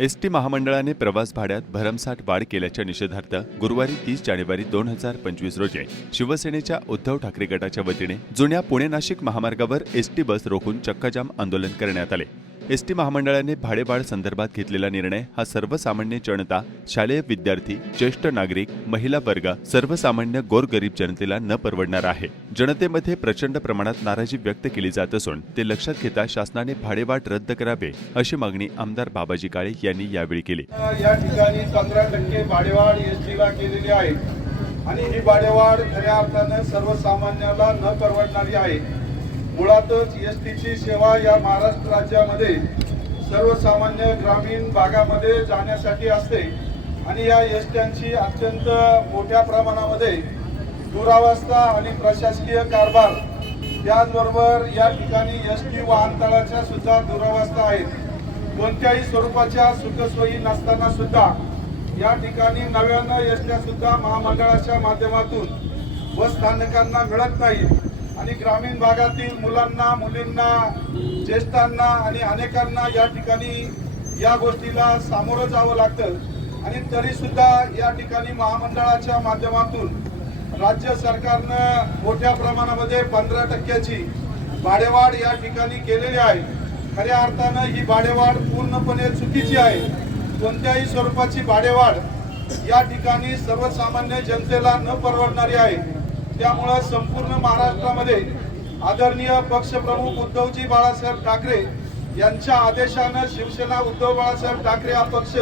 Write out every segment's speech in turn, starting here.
ST महामंडळाने प्रवास भाड्यात भरमसाठ वाढ केल्याच्या निषेधार्थ गुरुवारी 30 जानेवारी 2025 रोजी शिवसेनेच्या उद्धव ठाकरे गटाच्या वतीने जुन्या पुणे-नाशिक महामार्गावर एसटी बस रोखून चक्काजाम आंदोलन करण्यात आले। एसटी महामंडळाने भाडेवाढ संदर्भात घेतलेला निर्णय हा सर्वसामान्य जनता, शालेय विद्यार्थी, ज्येष्ठ नागरिक, महिला वर्ग, सर्वसामान्य गोरगरीब जनतेला न परवडणार आहे। जनतेमध्ये प्रचंड प्रमाणात नाराजी व्यक्त केली जात असून ते लक्षात घेता शासनाने भाडेवाढ रद्द करावे अशी मागणी आमदार बाबाजी काळे यांनी यावेळी केली। या ठिकाणी 15% भाडेवाढ एसटीला केलेली आहे आणि ही भाडेवाढ खऱ्या अर्थाने सर्वसामान्याला न परवडणारी आहे। मुळातच एसटीची सेवा या महाराष्ट्र राज्यामध्ये सर्वसामान्य ग्रामीण भागामध्ये जाण्यासाठी असते आणि या एसट्यांची अत्यंत मोठ्या प्रमाणामध्ये दुरावस्था आणि प्रशासकीय कारभार, त्याचबरोबर या ठिकाणी एसटी वाहनतळाच्या सुद्धा दुरावस्था आहेत। कोणत्याही स्वरूपाच्या सुखसोयी नसताना सुद्धा या ठिकाणी नव्यानं एसट्या सुद्धा महामंडळाच्या माध्यमातून बस स्थानकांना मिळत नाही आणि ग्रामीण भागातील मुलांना, मुलींना, ज्येष्ठांना आणि अनेकांना या ठिकाणी या गोष्टीला सामोरं जावं लागतं आणि तरी सुद्धा या ठिकाणी महामंडळाच्या माध्यमातून राज्य सरकारनं मोठ्या प्रमाणामध्ये 15%ची भाडेवाढ या ठिकाणी केलेली आहे। खऱ्या अर्थानं ही भाडेवाढ पूर्णपणे चुकीची आहे। कोणत्याही स्वरूपाची भाडेवाढ या ठिकाणी सर्वसामान्य जनतेला न परवडणारी आहे। त्यामुळे संपूर्ण महाराष्ट्रामध्ये आदरणीय पक्षप्रमुख उद्धवजी बाळासाहेब ठाकरे यांच्या आदेशाने शिवसेना उद्धव बाळासाहेब ठाकरे हा पक्ष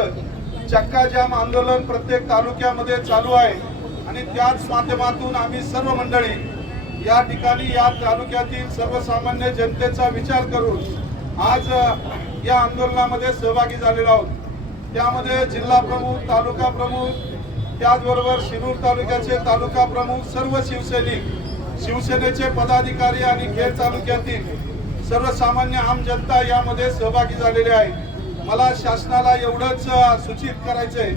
चक्काजाम आंदोलन प्रत्येक तालुक्यामध्ये चालू आहे आणि त्याच माध्यमातून आम्ही सर्व मंडळी या ठिकाणी या तालुक्यातील सर्वसामान्य जनतेचा विचार करून आज या आंदोलनामध्ये सहभागी झालेलो आहोत। त्यामध्ये जिल्हा प्रमुख, तालुका प्रमुख, त्याचबरोबर शिरूर तालुक्याचे तालुका प्रमुख, सर्व शिवसैनिक, शिवसेनेचे पदाधिकारी आणि खेड तालुक्यातील सर्वसामान्य आम जनता यामध्ये सहभागी झालेले आहे। मला शासनाला एवढंच सूचित करायचंय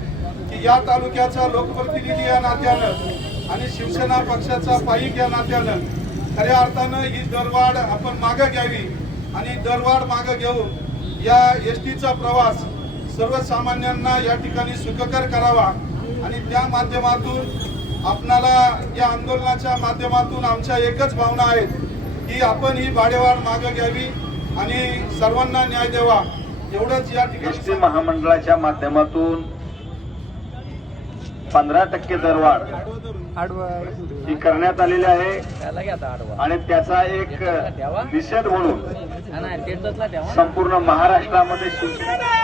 की या तालुक्याचा लोकप्रतिनिधी या नात्यानं आणि शिवसेना पक्षाचा पाईक या नात्यानं खऱ्या अर्थानं ही दरवाढ आपण मागे घ्यावी आणि दरवाढ मागे घेऊन या एसटीचा प्रवास सर्वसामान्यांना या ठिकाणी सुखकर करावा आणि त्या माध्यमातून आपणाला या आंदोलनाच्या माध्यमातून आमच्या एकच भावना आहेत की आपण ही भाडेवाढ मागे घ्यावी आणि सर्वांना न्याय द्यावा, एवढंच या ठिकाणी। एसटी महामंडळाच्या माध्यमातून 15% दरवाढ ही करण्यात आलेली आहे आणि त्याचा एक निषेध म्हणून संपूर्ण महाराष्ट्रामध्ये शिवसेना